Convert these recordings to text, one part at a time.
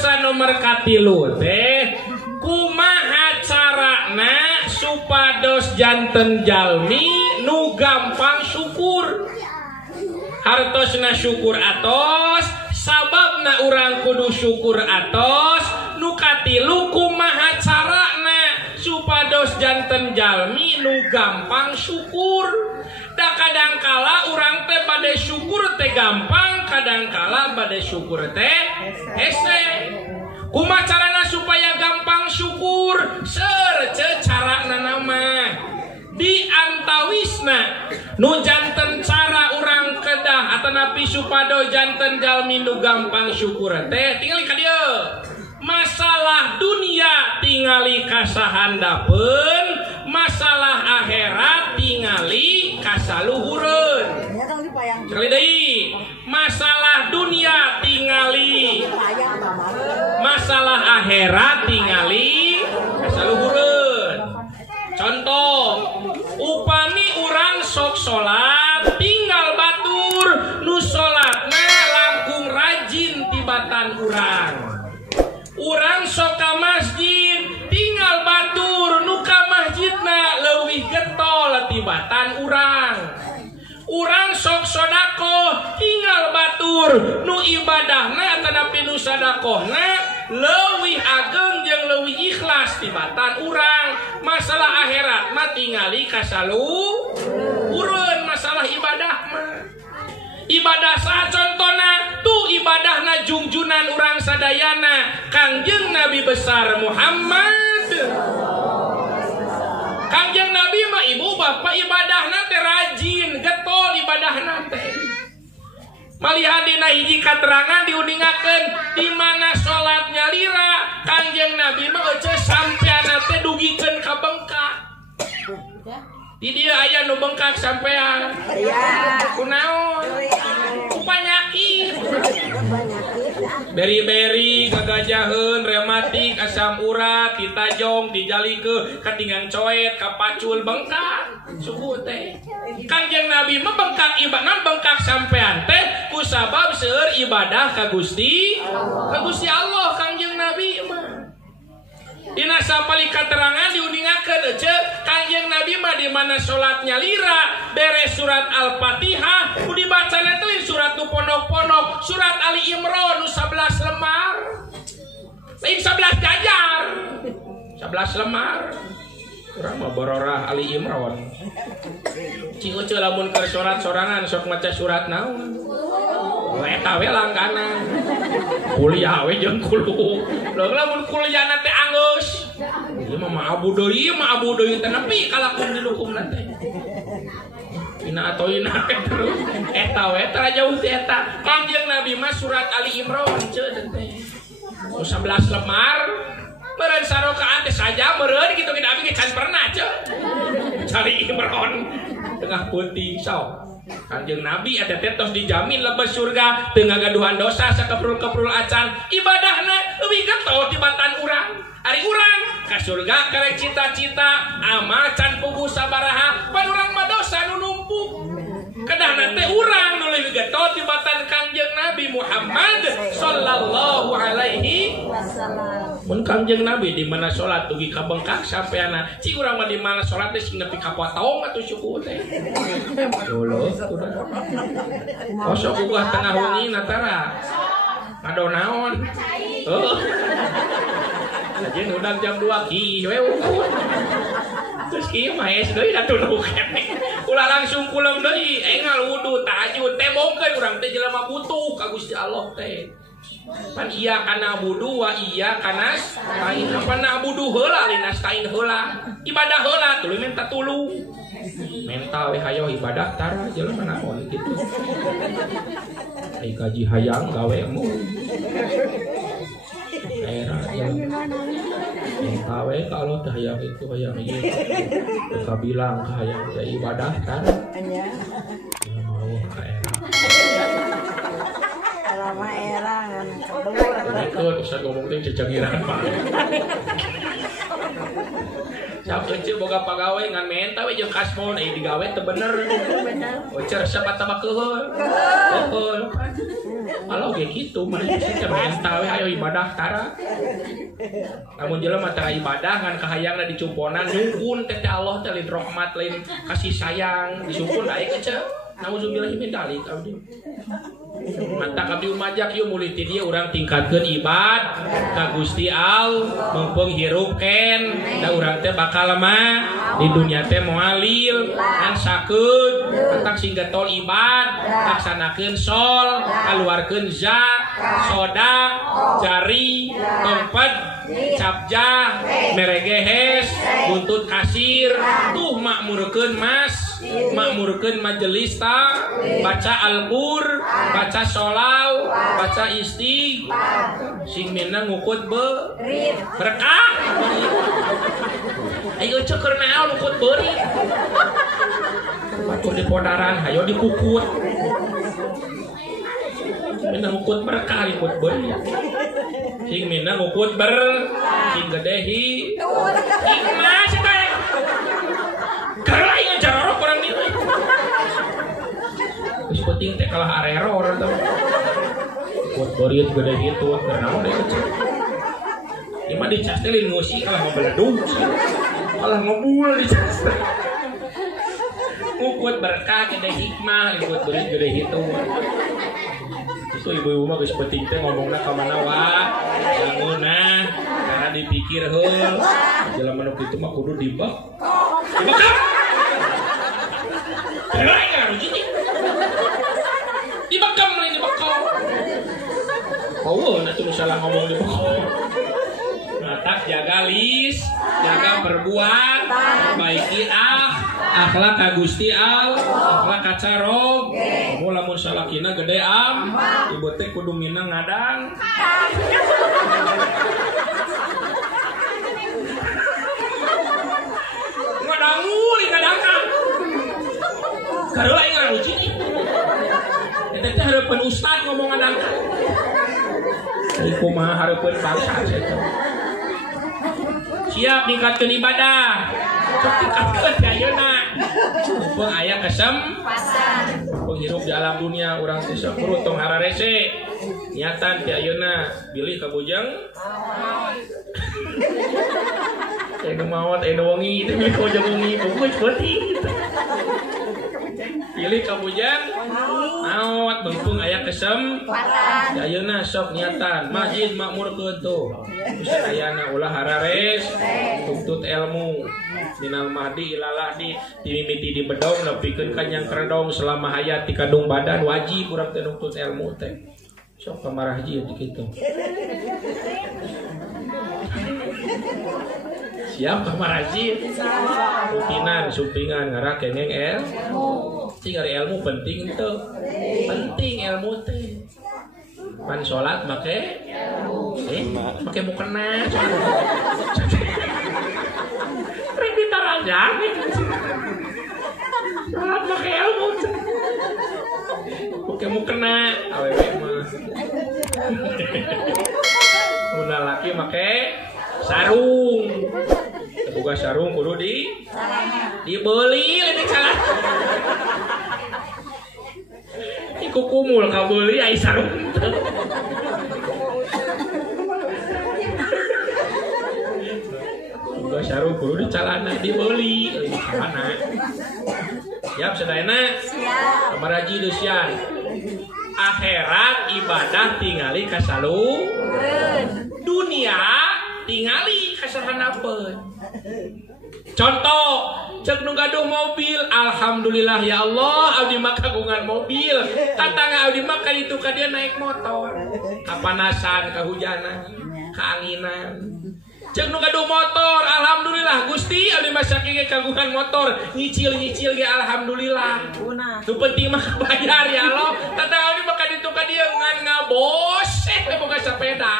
dosa nomor katilu teh kumaha carana supados janten jalmi nu gampang syukur. Hartosna syukur atos, sababna urang kudu syukur atos, nu katilu kumaha carana supados janten jalmi nu gampang syukur. Da kadangkala urang teh bade syukur teh gampang, kadangkala bade syukur teh hese. Kumaha carana supaya gampang syukur? Seueur carana nama di antawisna nu janten cara urang kedah atanapi supado janten jalmi nu gampang syukur teh tingali ka dieu. Masalah dunia tingali kasahandapeun, masalah akhirat tingali kasaluhureun. Sekali deui, masalah dunia tingali, masalah akhirat tingali kasaluhureun. Contoh, upami urang sok salat tinggal batur nu salatna langkung rajin tibatan urang. Urang sok ka masjid tinggal batur nu ka masjidna leuwih getol tibatan urang. Urang sok sodako tinggal batur nu ibadahna tanapi nu sadakohna leuwih ageng jeung leuwih ikhlas tibatan urang. Masalah akhirat mah tingali kasaluhureun, masalah ibadah mah. Ibadah saha contona? Tu ibadahna jungjunan urang sadayana Kangjeng Nabi besar Muhammad. Kangjeng Nabi mah ibu bapak ibadahna teh rajin, getol ibadahna teh. Malihat dina hiji katerangan diuningakeun di mana salatnya lira Kangjeng Nabi mah eueuh sampeana teh dugikeun ka bengkak. Di dia aya nu bengkak sampean. Aya. Kunaon? Ku panyakit. Beri-beri gagajaheun reumatik asam urat ditajong dijalikeun katingang coet kapacul bengkak suku teh. Kangjeng Nabi mah bengkak ibadah bengkak sampean teh kusabab seueur ibadah ka Gusti Allah Kangjeng Nabi mah. Dina sapali katerangan diuningakeun eueuh Kangjeng Nabi mah di mana salatnya lira beres surat Al-Fatihah ku dibacana teh surat nu pondok-pondok surat Ali Imran nu 11 lemar. Lain 11 jajar. 11 lemar. Urang mah bororah Ali Imran. Cing eueuh lamun keur salat sorangan sok maca surat naon? Eta we langganan. Kuliah we jeung kulo. Lamun kuliahna teh anggeus. Ieu mah abu deui teh nepi ka lakum di lukumna teh. Ina atoina terus eta we tara jauh teh eta. Kangjeng Nabi mah surat Ali Imran ceun teh. 11 lemar. Meureun sarokaan teh saja meureun kitu kita abi can pernah ceun. Ali Imran tengah peuting sok. Kanjeng Nabi ada tetos dijamin lebes surga teu ngagaduhan dosa sakeprul-keprul acan ibadahna leuwih getol tibatan urang. Ari urang ka surga karek cita-cita amal can puguh sabaraha pan urang mah dosa nu numpuk. Kedahna teh urang nu leuwih getol tibatan Kanjeng Nabi Muhammad sallallahu alaihi wasallam. Mun Kanjeng Nabi di mana salat dugi ka bengkak sampeana cing urang mah di mana salat teh nepi ka potong atuh suku teh. Dulu kosok ugah tengah wengi natara ngado naon aja udang jam 2 ki we terus kieu mah es deui da tuluh keneh ulah langsung kulem deui engal wudu tahajud teh bongkeun urang teh jelema butuh ka Gusti Allah teh pan iya kana budu wa iya kana stain apa na budu heula lina stain heula ibadah heula tuluy minta tulung mental we hayo ibadah tara jelema naon kitu ai gaji hayang gawe mu era mental we kalau teh hayang itu hayang ieu teu bilang ka hayang teh ibadah tara nya mau ka era lama era ngan kedua itu saya ngomong teh cecengiran Pak. Siap kecil boga pagawe ngan menta we jeung kasmon digawe teu bener. Bener. Ocer sabat tabak keul. Keul. Kalau kayak gitu mana bisa mental ayo ibadah tara. Namun jelema tara ibadah ngan kahayangna dicumponan nyumpun teh Allah teh lain rahmat lain kasih sayang disumpun aing aja. Nauzubillah min dzalik abdi. Mata abdi umajak ieu mulih ti dieu urang tingkatkeun ibad ka Gusti Allah mumpung hirup ken da urang teh bakal mah di dunia teh moalil kan sakeud matak singga tol ibad laksanakeun sol kaluarkeun zak sodak jari dompet capjah meregehes buntut kasir tuh makmurkeun mas makmurkeun majelis ta baca Al-Qur baca sholal baca istighfar sing mina ngukut berkah ayo ceker naon ngukut beurit batur di podaran hayo dikukut mina ngukut berkah ngukut beurit sing mina ngukut sing gede hikmah cenah karena ieu jarok orang itu geus penting teh kalah error teh buat beurit gede gitu karena deh kecil imah dicas teh lain ngosi kalah ngabeledung kalah ngebul dicas ngukut berkah gede hikmah ngukut beurit gede gitu itu ibu-ibu mah geus penting teh ngomongna ka mana wae jangeunah karena dipikir heul jelema nu kitu mah kudu dibek dibekam lain dibekal nanti lu salah ngomong dibekal matak jaga lis jaga berbuat perbaiki akhlak ka Gusti Allah akhlak ka carog kamu lamun salakina gede ibu teh kudu minang ngadang ngadangkan kareula aing ngaruci eta teh hareupeun ustad ngomong ngadangkan ari kumaha hareupeun bangsa eta siap ningkatkeun ibadah sok tingkatkeun ti ayeuna mumpung aya kesempatan penghirup di alam dunia urang teh sakurut tong hararese niatan ti ayeuna bilih ka bujang anu mawat anu wengi teh bilih ka bujang wengi bagus penting pilih ka bujang mawat mumpung aya kesempatan ti ayeuna sok niatan masjid makmurkeun tuh ayana ulah harares tuntut ilmu minal mahdi ilalah di mimiti di bedong nepikeun kanyang keredong selama hayat di kandung badan wajib urang teh nuntut ilmu teh sok kamarah haji kitu siap kamar haji rutinan supingan ngara kengeng sing ilmu penting teu penting ilmu teh pan salat make make mukena rek ditarajang salat make ilmu make mukena awewe mah mun laki make sarung boga sarung kudu dibeuli leutik salah iku kumul ka beuli ai sarung boga sarung kudu dicalana dibeuli mana siap sadayana siap kamar haji deusian akhirat ibadah tingali kasalureun dunia tingali kasahanapeun contoh cek nu gaduh mobil alhamdulillah ya Allah abdi mah kagungan mobil tatangga abdi mah kaditu ka dia naik motor kapanasan kahujanan kaanginan cek nu gaduh motor alhamdulillah Gusti abdi mah saking kagungan motor nyicil-nyicil ge alhamdulillah nu penting mah bayar ya Allah tatangga abdi mah kaditu ka dia ngan ngabos boga sepeda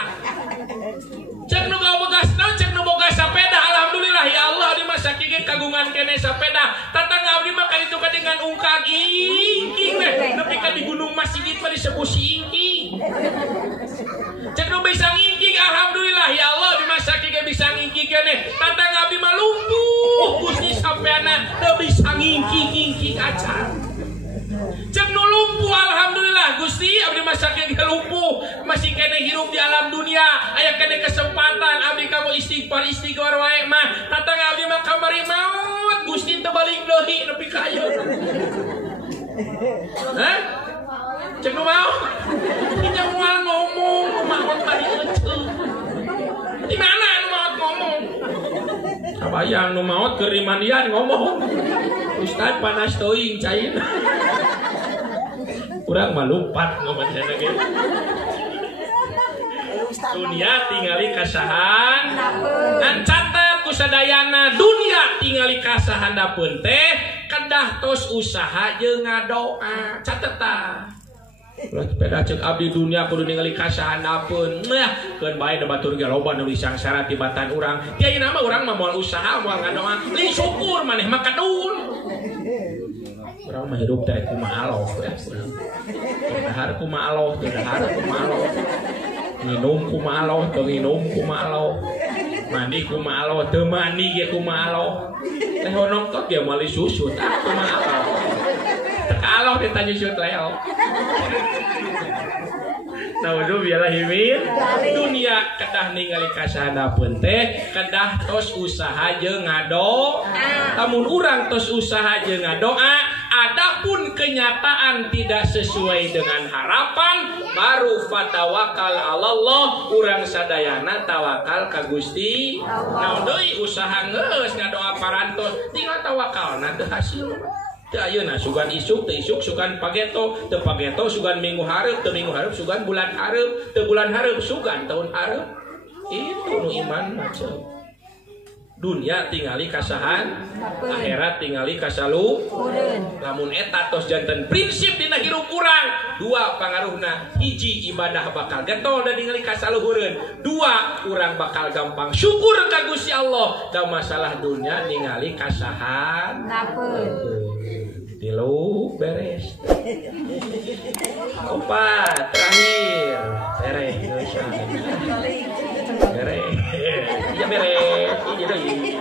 cek nu bogas naon cek nu boga sepeda alhamdulillah ya Allah di masa kieu kagungan kene sepeda tatangga abdi mah kaditu ka dengan ungkag ingking nepi ka di gunung Masigit mah disebut ingking cek nu bisa ngingking alhamdulillah ya Allah di masa kieu bisa ngingking kene tatangga abdi mah lumpuh Gusti sampeana teu bisa ngingking acan cek nu lumpuh alhamdulillah Gusti abdi masakeun lumpuh masih kene hirup di alam dunia aya kene kesempatan abdi kamu istighfar wae mah tatang abdi mah kamari maut Gusti teu balik deui nepi ka ayeuna. Hah? Cek nu mau? Nya moal ngomong maot bari euceung. Di mana nu maot ngomong? Kabayang nu maot keur di mandian ngomong. Ustaz panas teuing cair. Urang mah lumpat ngomong cenah ge. Dunia tingali kasahan dan catat kusadayana dunia tingali kasahan dapeun teh kedah tos usaha jeung ngadoa catet tah. Sepeda cek abdi dunia kudu ningali kasahan dapeun keun bae da batur ge loba nu disangsara tibatan urang kieu nama urang mah moal usaha moal ngadoa li syukur maneh mah kadul. Urang mah hidup teh kumaha Allah ya urang. Dahar kumaha Allah teu dahar kumaha Allah. Minum kumaha Allah teu minum kumaha Allah. Mandi kumaha Allah teu mandi ge kumaha Allah. Teh honongtot ge moal susut kumaha Allah. Kalau ditanya shoot leo Nauzubillahimin dunia kedah ningali kasadapeun teh kedah tos usaha jeung ngadoa. Lamun urang tos usaha jeung ngadoa adapun kenyataan tidak sesuai dengan harapan baru fatawakal Allah urang sadayana tawakal ka Gusti. Naon deui usaha geus ngadoa parantos tinggal tawakalna teu hasil. Teu ayeuna sugan isuk teu isuk sugan pageto teu pageto sugan minggu hareup teu minggu hareup sugan bulan hareup teu bulan hareup sugan tahun hareup. Itu nu iman macam dunia tingali kasahan akhirat tingali kasaluhureun. Lamun eta tos janten prinsip dina hirup urang dua pangaruhna hiji ibadah bakal getol dan tingali kasaluhureun dua urang bakal gampang syukur ka Gusti Allah da masalah dunia ningali kasahan dapeun. Tilu beres. Opat terakhir. Beres. Beres. Ya beres. Ini deui.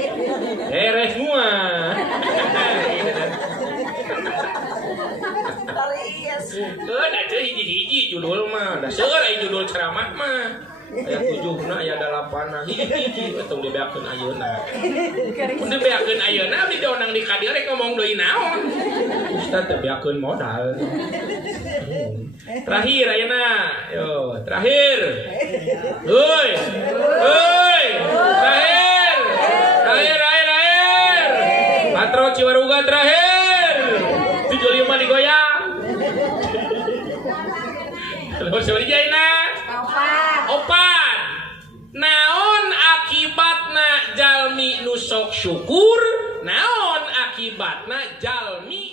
Beres semua. Keun atuh hiji-hiji judul mah. Da seueur aya judul ceramah mah. Aya 7 na aya 8 na hiji betul dibeakeun ayeuna. Mun dibeakeun ayeuna abdi dionang di kadir rek ngomong deui naon. Ustaz teh beakeun modal. Terakhir ayeuna. Yo, terakhir. Heuy. Heuy. Terakhir. Terakhir. Patro Ciwaruga terakhir. 75 digoyang. Terus sabari jaina. Opat. Naon akibatna jalmi nu sok syukur? Naon akibatna jalmi